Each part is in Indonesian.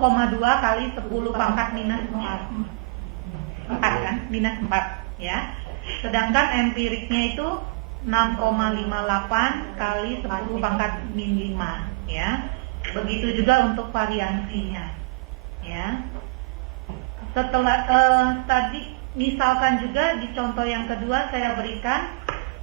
1,2 kali 10 pangkat minus 4 kan, minus 4 ya. Sedangkan empiriknya itu 6,58 kali 10 pangkat min 5 ya. Begitu juga untuk variansinya ya. Setelah tadi misalkan juga di contoh yang kedua saya berikan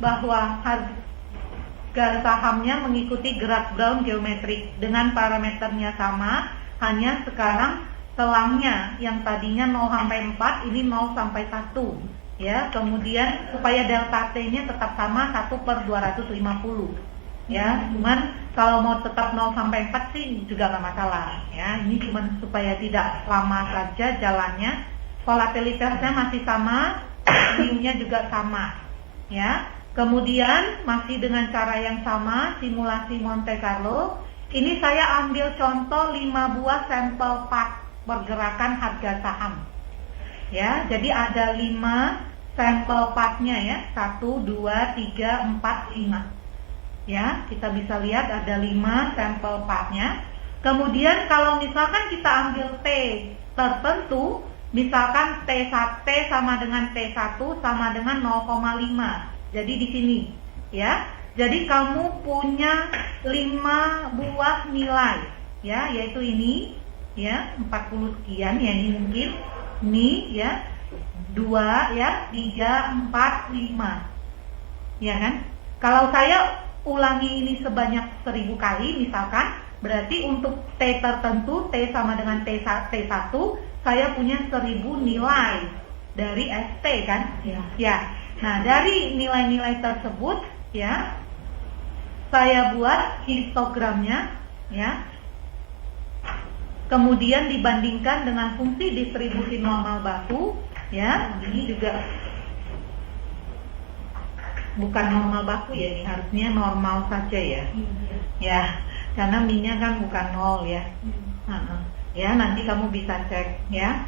bahwa harga sahamnya mengikuti gerak Brown geometrik dengan parameternya sama, hanya sekarang selangnya yang tadinya 0 sampai 4 ini 0 sampai 1 ya. Kemudian supaya delta T-nya tetap sama 1/250 ya. Cuman kalau mau tetap 0 sampai 4 sih juga nggak masalah ya. Ini cuman supaya tidak lama saja jalannya. Volatilitasnya masih sama, mu-nya juga sama ya. Kemudian masih dengan cara yang sama, simulasi Monte Carlo. Ini saya ambil contoh 5 buah sampel part pergerakan harga saham ya. Jadi ada 5 sampel partnya ya, 1, 2, 3, 4, 5 ya. Kita bisa lihat ada 5 sampel partnya. Kemudian kalau misalkan kita ambil T tertentu, misalkan T sama dengan T1 sama dengan 0,5. Jadi di sini ya. Jadi kamu punya 5 buah nilai ya, yaitu ini ya, 40 sekian ya, ini mungkin ini ya, 2 ya, 3, 4, 5 ya kan. Kalau saya ulangi ini sebanyak 1000 kali misalkan, berarti untuk T tertentu, T sama dengan T1, saya punya 1000 nilai dari ST kan ya. Nah dari nilai-nilai tersebut ya, saya buat histogramnya ya. Kemudian dibandingkan dengan fungsi distribusi normal baku ya. Ini juga bukan normal baku ya, ini harusnya normal saja ya. Ya, karena min-nya kan bukan 0 ya. Ya, nanti kamu bisa cek ya.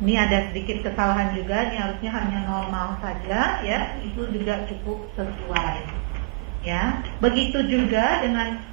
Ini ada sedikit kesalahan juga, ini harusnya hanya normal saja ya. Itu juga cukup sesuai ya. Begitu juga dengan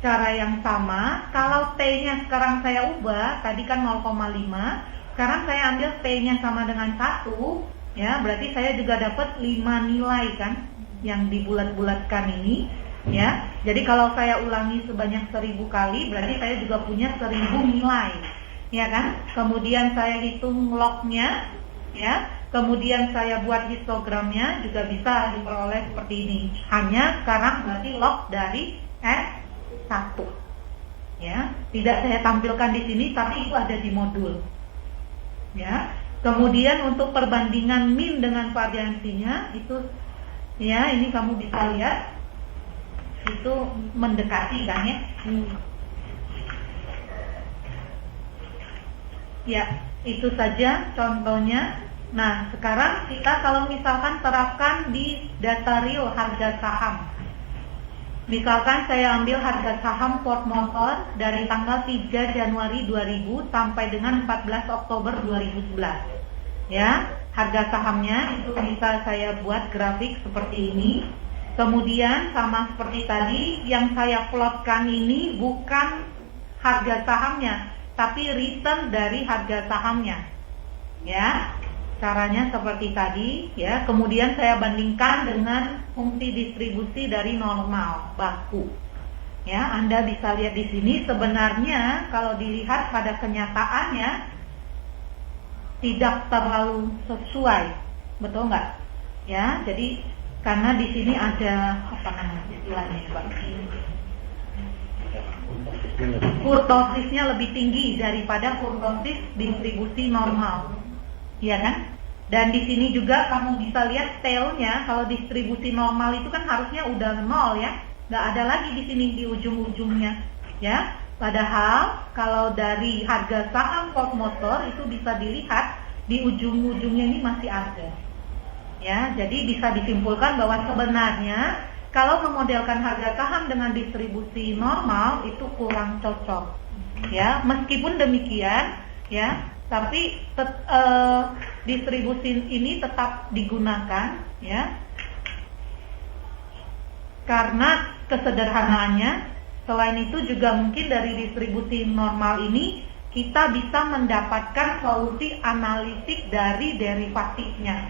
cara yang sama, kalau T-nya sekarang saya ubah, tadi kan 0,5, sekarang saya ambil T-nya sama dengan 1 ya, berarti saya juga dapat 5 nilai kan, yang dibulat-bulatkan ini ya. Jadi kalau saya ulangi sebanyak 1000 kali, berarti saya juga punya 1000 nilai ya kan. Kemudian saya hitung lognya ya, kemudian saya buat histogramnya, juga bisa diperoleh seperti ini. Hanya sekarang berarti log dari S1 ya, tidak saya tampilkan di sini, tapi itu ada di modul ya. Kemudian untuk perbandingan min dengan variansinya itu ya, ini kamu bisa lihat itu mendekati kan ya. Ya, itu saja contohnya. Nah, sekarang kita kalau misalkan terapkan di data real harga saham. Misalkan saya ambil harga saham Ford Motor dari tanggal 3 Januari 2000 sampai dengan 14 Oktober 2011. Ya, harga sahamnya itu bisa saya buat grafik seperti ini. Kemudian sama seperti tadi, yang saya plotkan ini bukan harga sahamnya, tapi return dari harga sahamnya. Ya, caranya seperti tadi ya. Kemudian saya bandingkan dengan fungsi distribusi dari normal baku. Ya, Anda bisa lihat di sini sebenarnya kalau dilihat pada kenyataannya tidak terlalu sesuai, betul nggak? Ya, jadi karena di sini ada apa namanya istilahnya, Pak? Kurtosisnya lebih tinggi daripada kurtosis distribusi normal, ya kan? Dan di sini juga kamu bisa lihat tailnya. Kalau distribusi normal itu kan harusnya udah 0 ya, nggak ada lagi di sini di ujung-ujungnya, ya. Padahal kalau dari harga saham Ford Motor itu bisa dilihat di ujung-ujungnya ini masih ada. Ya, jadi bisa disimpulkan bahwa sebenarnya kalau memodelkan harga saham dengan distribusi normal itu kurang cocok. Ya, meskipun demikian, ya, tapi distribusi ini tetap digunakan, ya, karena kesederhanaannya. Selain itu juga mungkin dari distribusi normal ini kita bisa mendapatkan solusi analitik dari derivatifnya.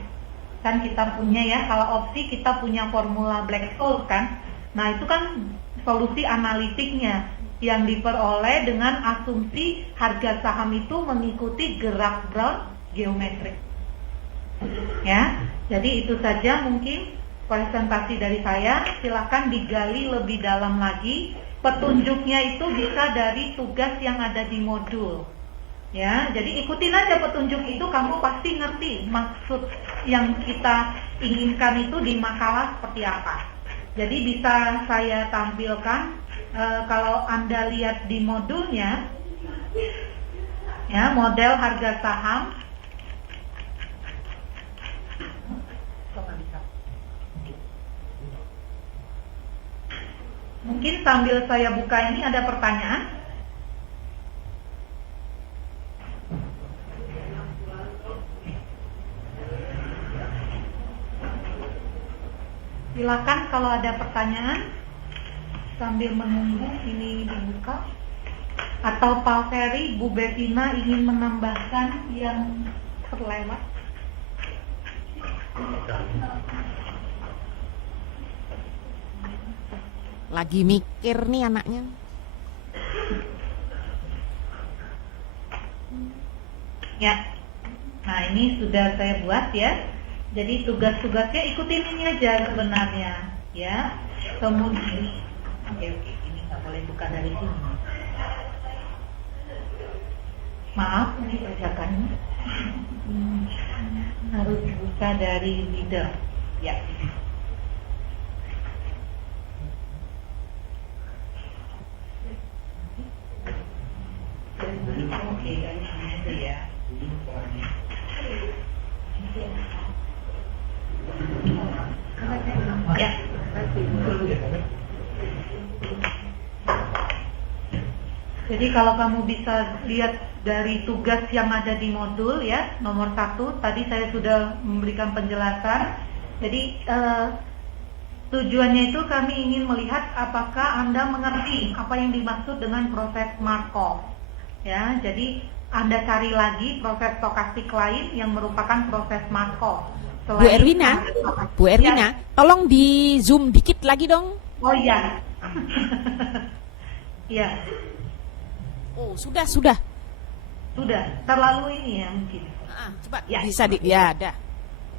Kan kita punya ya, kalau opsi kita punya formula Black-Scholes kan. Nah itu kan solusi analitiknya yang diperoleh dengan asumsi harga saham itu mengikuti gerak Brown geometrik. Ya, jadi itu saja mungkin presentasi dari saya. Silakan digali lebih dalam lagi. Petunjuknya itu bisa dari tugas yang ada di modul. Ya, jadi ikutin aja petunjuk itu, kamu pasti ngerti maksud yang kita inginkan itu di makalah seperti apa. Jadi bisa saya tampilkan kalau Anda lihat di modulnya, ya, model harga saham. Mungkin sambil saya buka ini ada pertanyaan. Silakan kalau ada pertanyaan sambil menunggu ini dibuka. Atau Pak Ferry, Bu Bettina ingin menambahkan yang terlewat. Lagi mikir nih anaknya. Ya, nah ini sudah saya buat ya. Jadi tugas-tugasnya ikutin ini aja sebenarnya, ya. Kemudian, oke, ini nggak boleh buka dari sini. Maaf, ini bacakannya harus buka dari leader, ya. Oke, dari sini aja ya. Ya. Jadi kalau kamu bisa lihat dari tugas yang ada di modul ya, nomor 1 tadi saya sudah memberikan penjelasan. Jadi tujuannya itu kami ingin melihat apakah Anda mengerti apa yang dimaksud dengan proses Markov. Ya, jadi Anda cari lagi proses stokastik lain yang merupakan proses Markov. Bu Erwina, ya. Tolong di zoom dikit lagi dong. Oh iya. Ya. Oh, sudah. Sudah. Terlalu ini ya mungkin. Coba ya. Bisa ya, dah.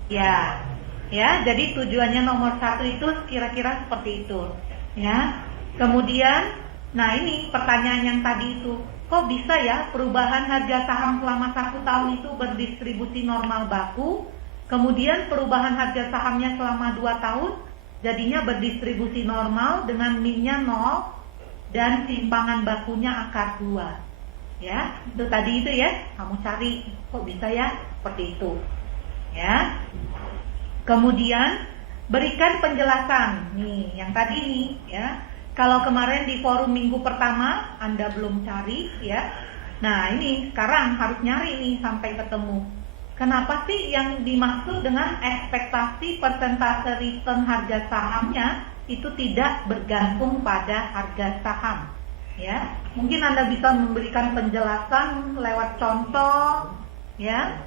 Ya. Ya, jadi tujuannya nomor 1 itu kira-kira seperti itu. Ya. Kemudian, nah ini pertanyaan yang tadi itu, kok bisa ya perubahan harga saham selama 1 tahun itu berdistribusi normal baku? Kemudian perubahan harga sahamnya selama 2 tahun jadinya berdistribusi normal dengan min-nya 0 dan simpangan bakunya akar 2. Ya, itu tadi itu ya, kamu cari kok bisa ya seperti itu. Ya. Kemudian berikan penjelasan. Nih, yang tadi nih ya. Kalau kemarin di forum minggu pertama Anda belum cari ya. Nah, ini sekarang harus nyari nih sampai ketemu. Kenapa sih yang dimaksud dengan ekspektasi persentase return harga sahamnya itu tidak bergantung pada harga saham? Ya, mungkin Anda bisa memberikan penjelasan lewat contoh, ya.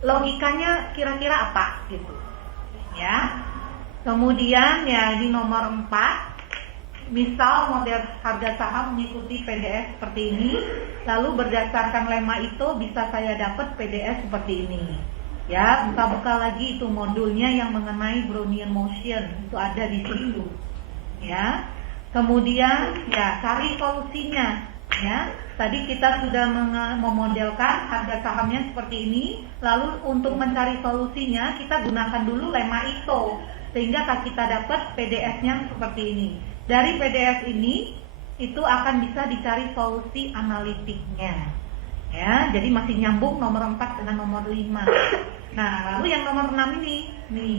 Logikanya kira-kira apa gitu, ya. Kemudian ya di nomor 4. Misal model harga saham mengikuti PDS seperti ini, lalu berdasarkan lema itu bisa saya dapat PDS seperti ini. Ya, buka-buka lagi itu modulnya yang mengenai Brownian motion, itu ada di situ. Ya. Kemudian ya cari solusinya. Ya, tadi kita sudah memodelkan harga sahamnya seperti ini, lalu untuk mencari solusinya kita gunakan dulu lema itu sehingga kita dapat PDS-nya seperti ini. Dari PDS ini itu akan bisa dicari solusi analitiknya. Ya, jadi masih nyambung nomor 4 dengan nomor 5. Nah, lalu yang nomor 6 ini nih,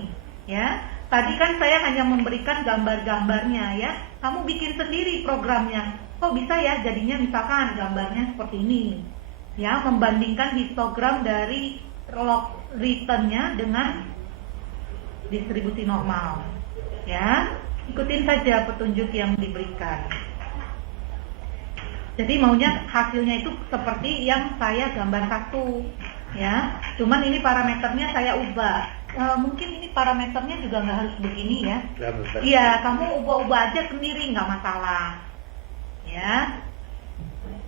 ya. Tadi kan saya hanya memberikan gambar-gambarnya ya. Kamu bikin sendiri programnya. Kok bisa ya jadinya misalkan gambarnya seperti ini. Ya, membandingkan histogram dari log return-nya dengan distribusi normal. Ya. Ikutin saja petunjuk yang diberikan. Jadi maunya hasilnya itu seperti yang saya gambar satu, ya. Cuman ini parameternya saya ubah. Mungkin ini parameternya juga nggak harus begini ya. Iya, kamu ubah-ubah aja sendiri nggak masalah, ya.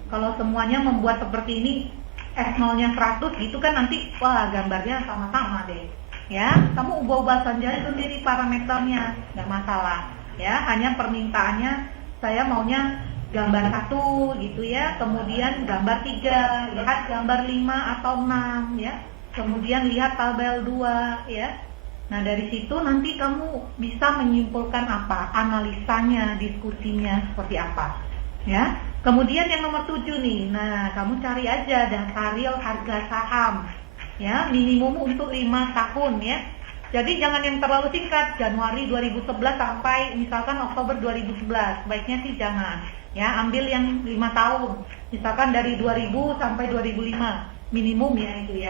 Kalau semuanya membuat seperti ini, S0-nya 100 gitu kan nanti, wah gambarnya sama-sama deh, ya. Kamu ubah-ubah saja sendiri parameternya, nggak masalah, ya. Hanya permintaannya saya maunya gambar 1 gitu ya, kemudian gambar 3, lihat gambar 5 atau 6 ya, kemudian lihat tabel 2 ya. Nah dari situ nanti kamu bisa menyimpulkan apa, analisanya, diskusinya seperti apa ya. Kemudian yang nomor 7 nih, nah kamu cari aja data real harga saham ya, minimum untuk 5 tahun ya. Jadi jangan yang terlalu singkat, Januari 2011 sampai misalkan Oktober 2011, baiknya sih jangan. Ya, ambil yang 5 tahun, misalkan dari 2000 sampai 2005, minimum ya itu ya.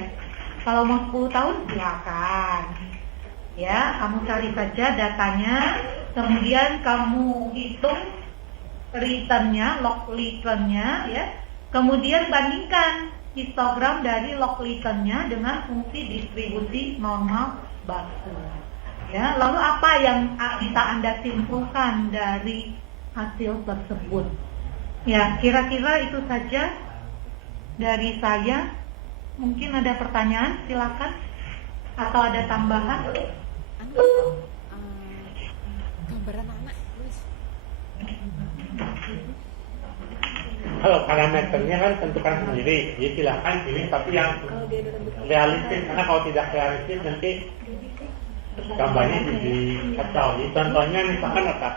Kalau mau 10 tahun silakan. Ya, kamu cari saja datanya, kemudian kamu hitung returnnya, log returnnya ya. Kemudian bandingkan histogram dari log returnnya dengan fungsi distribusi normal baku. Ya, lalu apa yang bisa Anda simpulkan dari hasil tersebut? Ya, kira-kira itu saja dari saya. Mungkin ada pertanyaan, silakan. Atau ada tambahan? Gambaran anak, please. Kalau parameternya kan tentukan sendiri, jadi silakan pilih tapi yang realistis, karena kalau tidak realistis nanti gambarnya jadi kacau. Jadi contohnya misalkan apa?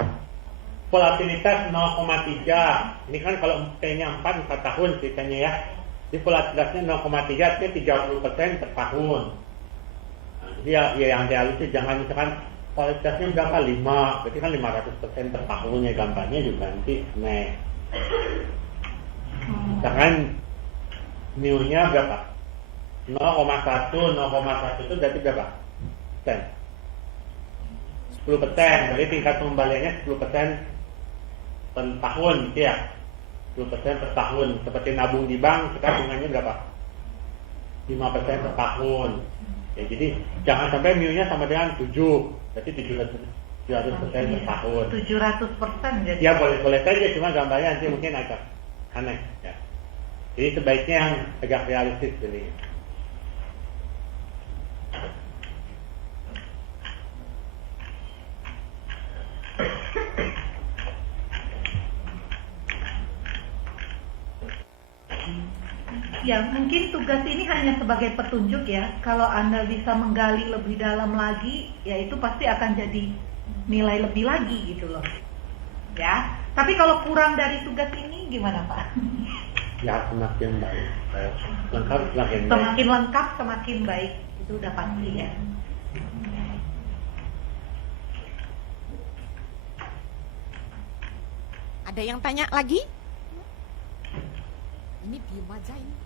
Volatilitas 0,3. Ini kan kalau T-nya 4 tahun ceritanya ya. Di volatilitasnya 0,3 itu 30% per tahun. Nah, jadi ya yang realistis, jangan misalkan volatilitasnya berapa 5, berarti kan 500% per tahunnya, gambarnya juga nanti naik. Misalkan mu-nya berapa? 0,1 itu berarti berapa? 10%, jadi tingkat pengembaliannya 10% per tahun gitu ya, 10% per tahun. Seperti nabung di bank, kita bunganya berapa? 5% per tahun ya. Jadi jangan sampai mu-nya sama dengan 7, berarti 700% per tahun. 700% jadi. Ya boleh saja, cuma gambarnya nanti mungkin agak aneh ya. Jadi sebaiknya yang agak realistis ini. Ya, mungkin tugas ini hanya sebagai petunjuk ya. Kalau Anda bisa menggali lebih dalam lagi, ya itu pasti akan jadi nilai lebih lagi gitu loh. Ya, tapi kalau kurang dari tugas ini gimana Pak? Ya semakin baik, lengkap semakin baik. Semakin lengkap semakin baik, itu udah pasti ya. Ada yang tanya lagi? Ini diem aja ini.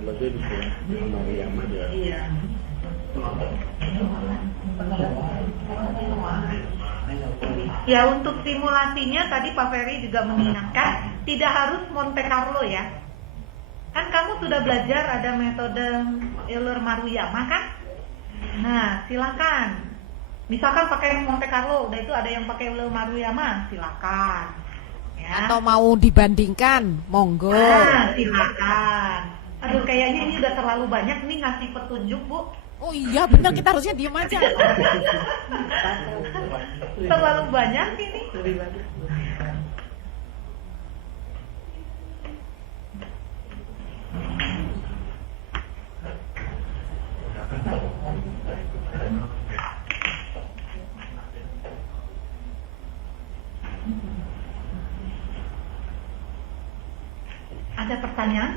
Kalau dia bisa Mariam aja. Iya. Ya, untuk simulasinya tadi Pak Ferry juga mengingatkan tidak harus Monte Carlo ya. Kan kamu sudah belajar ada metode Euler-Maruyama kan? Nah, silakan. Misalkan pakai Monte Carlo, udah itu ada yang pakai Euler-Maruyama, silakan. Ya. Atau mau dibandingkan, monggo. Silakan. Aduh, kayaknya ini udah terlalu banyak nih ngasih petunjuk, Bu. Oh iya benar, kita harusnya diem aja. Terlalu banyak ini. Ada pertanyaan?